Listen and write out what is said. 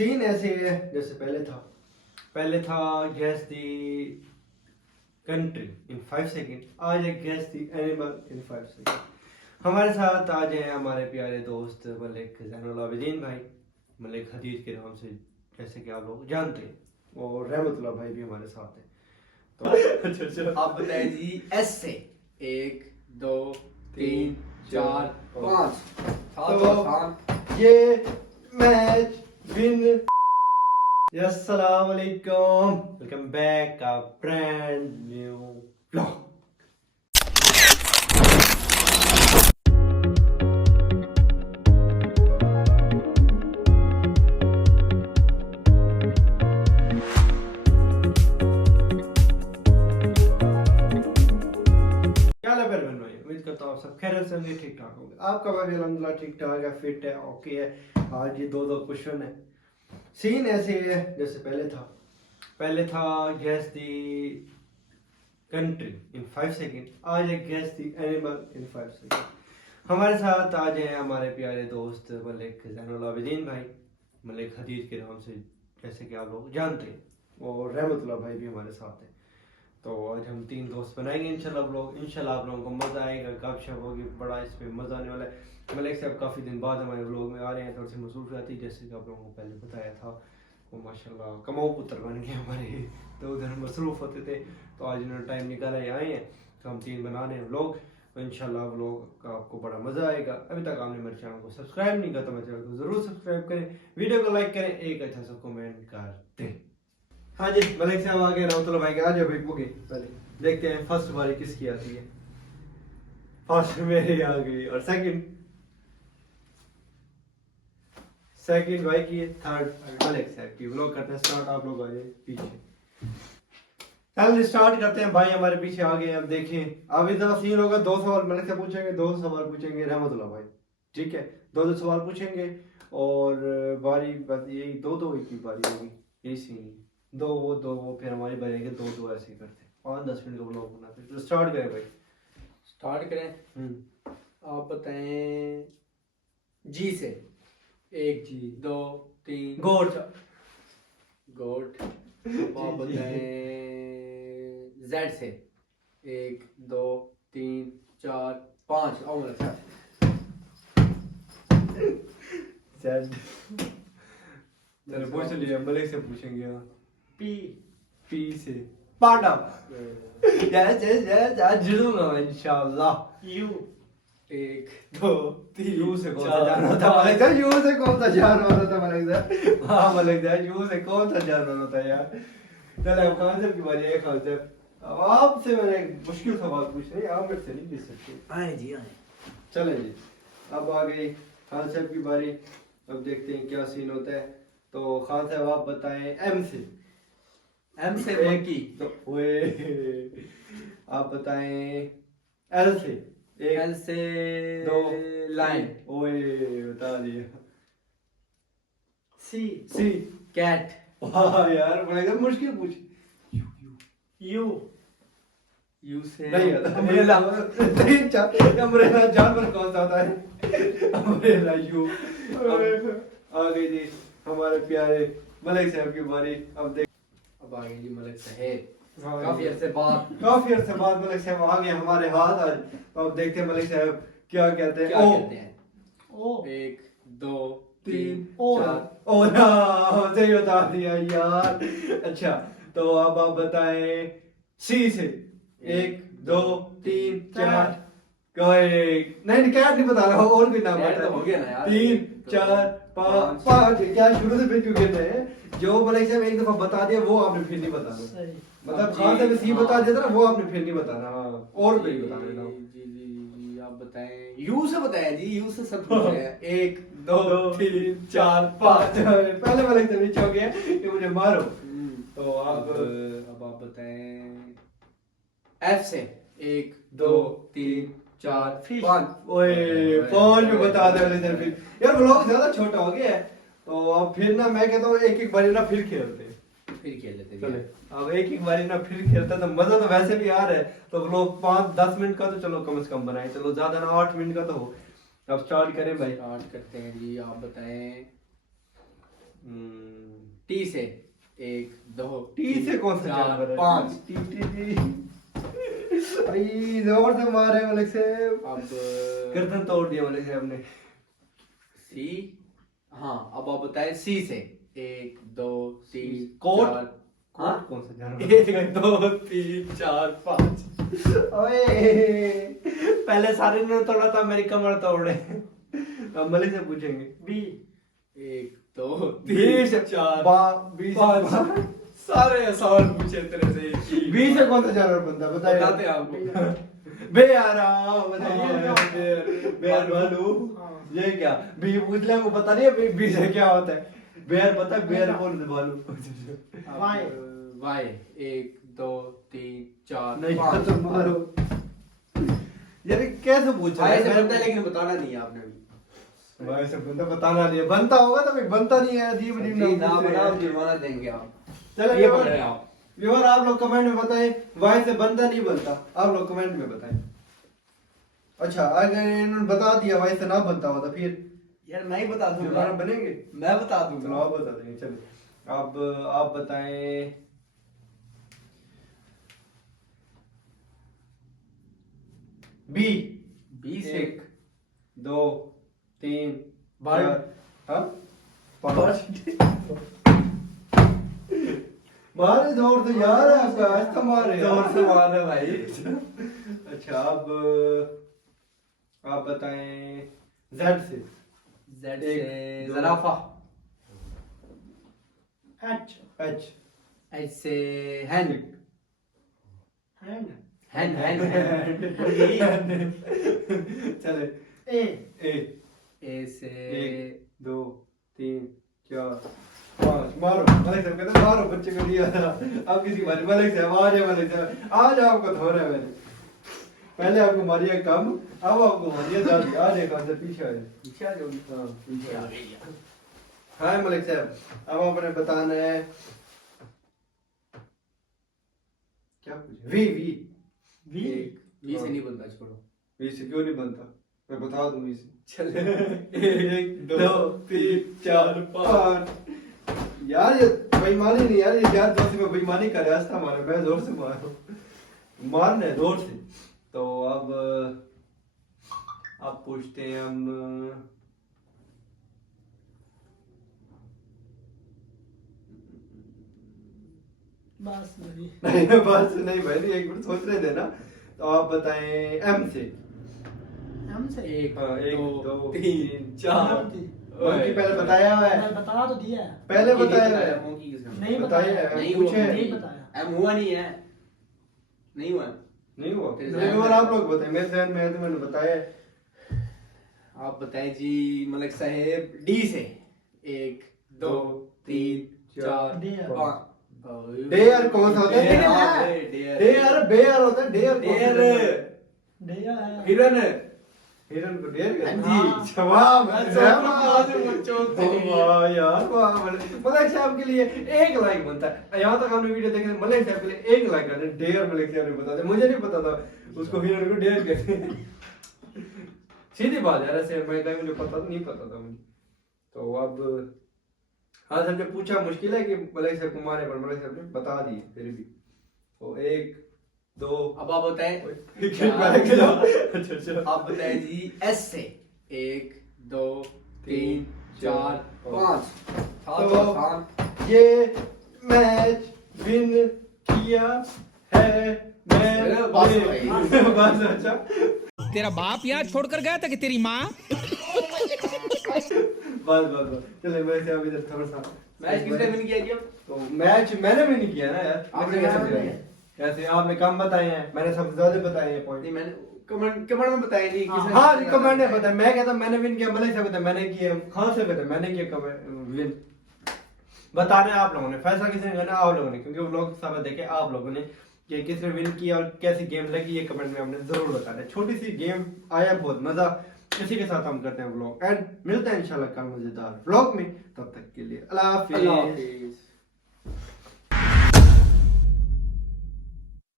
Scene ऐसे है जैसे पहले था gas the country in 5 second, आज है gas the animal in 5 second. हमारे साथ आज हैं हमारे प्यारे दोस्त मलिक ज़ैनुल आबिदीन भाई, मलिक हदीद के नाम से जैसे कि आप लोग जानते हैं, और रहमतुल्लाह भाई भी हमारे साथ हैं। तो अच्छा आप बताएं जी। एस से 1 2 3 4 5 तो ये मैच विन। अस्सलाम वालेकुम, welcome back a brand new blog. उम्मीद करता हूँ आप सब खैरियत से होंगे, ठीक ठाक होंगे। आपका भाई अल्हम्दुलिल्लाह ठीक ठाक है, फिट है, ओके है। आज ये दो क्वेश्चन है। सीन ऐसे है जैसे पहले था gas the country in 5 second, आज है gas the animal in 5 second. हमारे साथ आज हैं हमारे प्यारे दोस्त मलिक ज़ैनुल आबिदीन भाई, मलिक हदीद के नाम से जैसे कि आप लोग जानते हैं, और रहमतुल्लाह भाई भी हमारे साथ हैं। तो आज हम 3 दोस्त बनाएंगे इंशाल्लाह व्लॉग। इंशाल्लाह आप लोगों को मज़ा आएगा, गपशप होगी, बड़ा इसमें मज़ा आने वाला है। मलिक साहब काफ़ी दिन बाद हमारे व्लॉग में आ रहे हैं, थोड़ी सी मसरूफियत थी जैसे कि आप लोगों को पहले बताया था। वो माशाल्लाह कमाऊ पुत्र बन गए हमारे, तो उधर मसरूफ़ होते थे, तो आज इन्होंने टाइम निकाला है, आए हैं, तो हम 3 बना रहे हैं व्लॉग। तो इंशाल्लाह व्लॉग का आपको बड़ा मज़ा आएगा। अभी तक आपने मेरे चैनल को सब्सक्राइब नहीं किया तो मेरे चैनल को ज़रूर सब्सक्राइब करें, वीडियो को लाइक करें, एक अच्छा सा कमेंट कर दें। हाँ जी, मलिक साहब आ गए, रहमतुल्लाह भाई के आ जाओ भाई, बुके पहले देखते हैं फर्स्ट बारी किसकी आती है। फर्स्ट मेरी आ गई, और सेकंड भाई की है, थर्ड मलिक साहब की। व्लॉग करते हैं स्टार्ट, आप लोग आ जाए पीछे। चल स्टार्ट करते हैं भाई, हमारे पीछे आ गए। अब देखें, अब इधर सीन होगा, 2 सवाल मलिक साहब पूछेंगे, 2 सवाल पूछेंगे रहमतुल्लाह भाई, ठीक है। 2 सवाल पूछेंगे और बारी बस यही 2 की बारी होगी, यही सीन, 2 वो फिर हमारी बारी आएगी, 2 ऐसे ही करते हैं। 5-10 मिनट का व्लॉग बनाते हैं। तो स्टार्ट करें भाई। स्टार्ट करें। आप बताएं जी से 1 जी 2 3 गोट। गोट। आप बताएं जेड से 1 2 3 4 5 आओ मेरे साथ। जेड। चलो पूछ लिया, मलिक से पूछेंगे। पी से पांडा। आज जीतूंगा मैं इंशाल्लाह। यू 1 2 3 यू से कौन सा जानवर होता है मलिक साहब? यू से कौन सा जानवर होता है मलिक साहब? हाँ मलिक साहब, यू से कौन सा जानवर होता है यार? चलो अब खान साहब की बारी है। खान साहब, अब आपसे मैंने एक मुश्किल सवाल पूछ रही, आप मेरे से नहीं पूछ सकते। आए जी आए। चलें जी, अब आ गई खान साहब की बारी। अब देखते हैं क्या सीन होता है। तो खान साहब आप बताएं एम से मंकी। तो ओए, आप बताएं एल से एल से 2 लाइन। ओए बता दिया। सी कैट। वाह यार, बड़ा एकदम मुश्किल पूछ। यू से नहीं आता अम्ब्रेला। 3-4 अम्ब्रेला जानवर कौन सा होता है? Umbrella you. आ गई जी हमारे प्यारे मलिक साहब की बारी। अब आ गई जी मलिक साहब। हाँ, काफी अरसे बाद मलिक साहब आ गए हमारे हाथ आज। तो अब देखते हैं मलिक साहब क्या कहते हैं। क्या कहते हैं। ओ 1 2 3 4 ओ यार सही बता दिया यार। अच्छा तो अब आप बताएं सी से 1 2 3 4 नहीं कैट नहीं बता रहा, और भी नाम कैट बता। तो हो गया ना यार। 3 4 5 क्या शुरू से फिर क्यों कहते हैं? जो मलिक साहब एक दफा बता दिया वो आपने फिर नहीं बताना। मतलब खान साहब सी बता दिया था ना, वो आपने फिर नहीं बताना। हाँ, और कोई बता देना। जी आप बताएं यू से। बताएं जी यू से सब पूछ रहे हैं। 1 2 3 4 5 पहले मलिक साहब नीचे हो गया कि मुझे मारो। तो अब आप बताएं एफ से 1 2 3 4 5 ओए 5 में बता दे वाले फिर यार, व्लॉग ज्यादा छोटा हो गया है। तो अब फिर ना मैं कहता हूँ एक बारी ना फिर खेलते हैं। फिर खेल लेते हैं। चले अब एक बारी ना फिर खेलते हैं, तो मजा तो वैसे भी आ रहा है। तो व्लॉग 5-10 मिनट का तो चलो कम से कम बनाए, चलो ज्यादा ना 8 मिनट का तो हो। अब स्टार्ट करें भाई। स्टार्ट करते हैं जी। आप बताएं टी से 1 2 टी से कौन सा 4 जानवर है? 5 टी टी टी भाई जोर से मारे मलिक साहब। अब गर्दन तोड़ दिया मलिक साहब ने। सी। हाँ अब आप बताएं सी से 1 2 3 कोट? 4 हाँ कौन सा जानवर? 1 2 3 4 5 ओए पहले सारे ने तोड़ा था, मेरी कमर तोड़े। अब मलिक से पूछेंगे। बी 1 2 बीस 3 4 बीस 5 सारे सवाल पूछे तेरे से बीस से कौन सा जानवर बनता है बताइए। बताते हैं आपको। बेयारा बताइए। बेयर भालू। ये क्या बी पूछ ले, वो पता नहीं है बी से क्या होता है। बेयर पता है, बेयर बोल दे भालू। वाई वाई 1 2 3 4 नहीं 5 तो मारो यार, कैसे पूछा वाई से बनता है लेकिन बताना नहीं है आपने भी। भाई से बंदा बताना नहीं है, बनता होगा तो भाई बनता नहीं है। अजीब अजीब जी, नाम ना पूछ रहे बनाओ हैं। जुर्माना देंगे आप। चलो ये पढ़ रहे हैं आप। व्यूअर आप लोग कमेंट में बताएं वाई से बनता नहीं बनता, आप लोग कमेंट में बताएं। अच्छा अगर इन्होंने बता दिया वाई से ना बनता होता तो फिर यार मैं ही बता दूंगा। जुर्माना बनेंगे। मैं बता चलो दूंगा। आप बता देंगे। चलो अब आप बताएं। बी बी से 1 2 3 बर्ड। 4 हाँ 5 मारे जोर से यार, आपका आज तो मारे जोर से मार है भाई। अच्छा अब आप बताएं जेड से। जेड एक, से दो। ज़राफ़ा। एच एच एच से हैन हैंड हैन हैन चले ए ए ए से 1 2 3 4 5 मारो मलिक साहब कहते मारो, बच्चे को दिया था। अब किसी बारी मलिक साहब आ जाए, मलिक साहब आज आपको धोना है मैंने। पहले आपको मारिया कम, अब आपको मारिया ज्यादा। आ जाए कहां से पीछे आ जाए। पीछे आ जाओगी। हाँ पीछे आ गई। हाँ मलिक साहब अब आपने बताना है क्या पूछे। वी वी वी वी से नहीं बनता, छोड़ो। वी से क्यों नहीं बनता, मैं बता दूं वी से। चले 1 2 3 4 5 यार ये बेईमानी नहीं यार, ये यार दोस्त में बेईमानी कर रास्ता मारे, मैं जोर से मारो, मारना है जोर से। तो अब पूछते हैं हम बस नहीं नहीं बस नहीं भाई, नहीं, एक मिनट सोच रहे थे ना। तो आप बताएं एम से। हम से 1 हाँ, 1 2 3 3 4 उनकी पहले बताया हुआ है, मैं बता तो दिया है। पहले बताया हुआ है। नहीं बताइए बताया। नहीं पूछे हुआ, नहीं बताया। एम हुआ नहीं है। नहीं हुआ। नहीं हुआ। तेरे नहीं ज़हन हुआ में- आप लोग बताएं, मेरे ध्यान में है तो मैंने बताया है। आप बताएं जी मलिक साहेब डी से 1 2 3 4 डेयर। 5 डेयर कौन सा होता है? डेयर बेयर होता है, डेयर कौन सा डेयर होता है? डेयर है। हिरन। हिरन को डेयर कहते हाँ हैं। जी। जवाब मैं जवाब। बच्चों से नहीं। वाह यार वाह, मलिक साहब के लिए 1 लाइक बनता है। यहाँ तक हमने वीडियो देखे, मलिक साहब के लिए 1 लाइक करते हैं। डेयर मलिक साहब ने बता दिया, मुझे नहीं पता था उसको हिरन को डेयर कहते हैं। सीधी बात यार, ऐसे मुझे पता तो नहीं पता था मुझे। तो अब हाँ सबने पूछा, मुश्किल है कि मलिक साहब को मारे, पर मलिक साहब ने बता दिए फिर भी। तो 1 2 अब आप बताएं अच्छा अच्छा आप बताएं जी एस से 1 2 3 4 5 तो ये मैच विन किया है मेरे बस भाई। मैंने। बस अच्छा तेरा बाप यहाँ छोड़कर गया था कि तेरी माँ? बस बस बस चले, वैसे अब इधर थोड़ा सा मैच किसने विन किया जी? तो मैच मैंने भी नहीं किया ना यार, आपने कैसे कैसे किया? कैसे आपने कम बताए हैं, मैंने सबसे ज्यादा बताए हैं पॉइंट। नहीं मैंने कमेंट में बताया जी किसने हाँ कमेंट ने बताया, मैं कहता मैंने विन किया, मलिक साहब कहता मैंने किया, खान से कहता मैंने किया विन। बताना है आप लोगों ने, फैसला किसने करना आप लोगों ने, क्योंकि व्लॉग सारा देखे आप लोगों ने कि किसने विन किया और कैसी गेम लगी, ये कमेंट में हमने जरूर बताना है। छोटी सी गेम आया, बहुत मजा, इसी के साथ हम करते हैं व्लॉग एंड मिलते हैं इंशाल्लाह कल मजेदार व्लॉग में। तब तक के लिए अल्लाह अल्लाह हाफिज। हाफिज।